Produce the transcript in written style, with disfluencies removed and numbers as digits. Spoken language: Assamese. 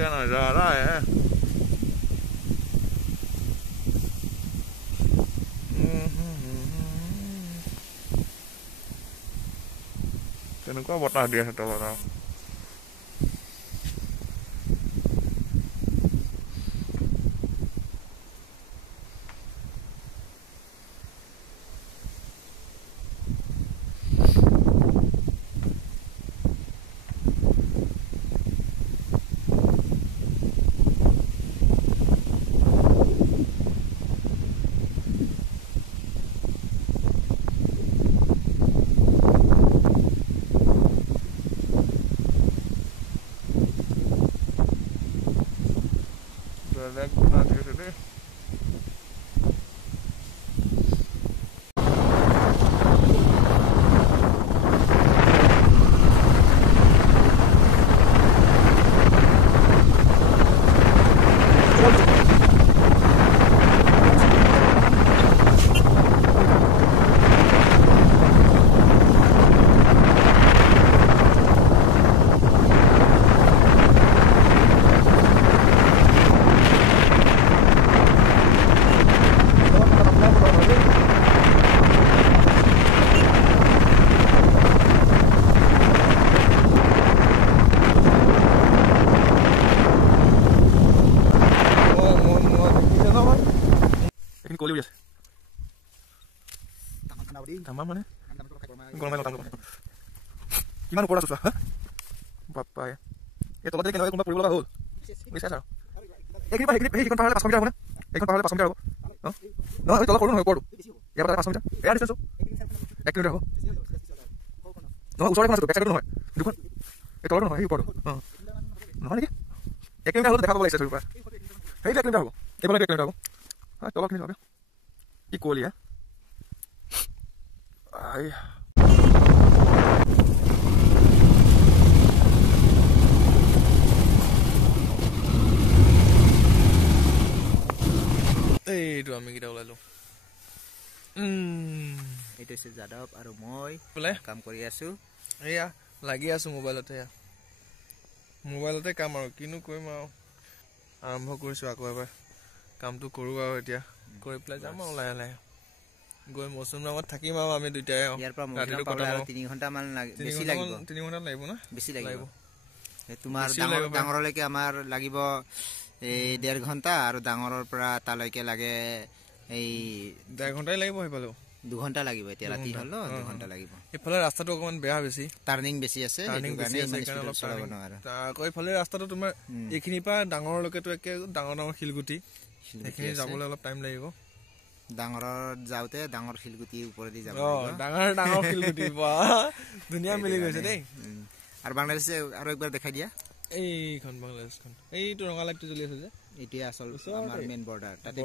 क्या नजारा है। কেনেকুৱা বতাহ দি আছে তলত আৰু বেলেগ বনাই দিছে দেই। Koli udah. Tambah mana? Gimana pura susah? Bapak ya. Itu tadi kan aku perlu hul. Bisa sah. Ini kan pas komputer mana? Kan pas komputer aku. No, itu kalau no poro. Ya pas komputer. Ya di situ. Ek udah aku. No, usah masuk back side no. Dukun. Itu kalau no poro. No lagi. Ek udah aku দেখা পাব লাগিছে সুপার। এই এক উdah aku. এবারে এক উdah aku. Ah, tolak nih apa? Equal ya. Ay. Itu আমি kita ওলালো। এইটো আছে যাদৱ আৰু মই বলে কাম কৰি আছো। এয়া লাগি আছো মোবাইলতে। মোবাইলতে কাম আৰু কিনো কৰিম আৰু আৰম্ভ কৰিছো আকৌ এবাৰ কামটো কৰো আৰু এতিয়া কৰি পেলাই যাম আৰু লাহে লাহে গৈ মৌচুম নামত থাকিম আৰু আমি দুইটাই ইয়াৰ পৰা ৰাতিটো কথা আৰু 3 ঘণ্টা মান বেছি লাগিব। 3 ঘণ্টা লাগিব না? বেছি লাগিব। তোমাৰ ডাঙৰলৈকে আমাৰ লাগিব এই 1.5 ঘণ্টা আৰু ডাঙৰৰ পৰা তালৈকে লাগে এই 1.5 ঘণ্টাই লাগিব হেপালো 2 ঘণ্টা লাগিব। এতিয়া ৰাতি হল 2 ঘণ্টা লাগিব। এফালে ৰাস্তাটো অকমান বেয়া বেছি টাৰ্নিং বেছি আছে সেইটো কাৰণে ইমান স্পীডত চলাব নোৱাৰে। আকৌ এফালে ৰাস্তাটো তোমাৰ এইখিনি পৰা ডাঙৰলৈকেতো একে ডাঙৰ ডাঙৰ শিলগুটি সেইখিনি যাবলৈ অলপ টাইম লাগিব। ডাঙৰত যাওঁতে ডাঙৰ শিলগুটিৰ ওপৰেদি যাব লাগিব। ডাঙৰ ডাঙৰ শিলগুটি বাহ ধুনীয়া মিলি গৈছে দেই। আৰু বাংলাদেশে আৰু একবাৰ দেখাই দিয়া এইখন বাংলাদেশখন এইটো ৰঙা লাইটটো জ্বলি আছে যে এইটোৱে আচল আমাৰ মেইন বৰ্ডাৰ। তাতে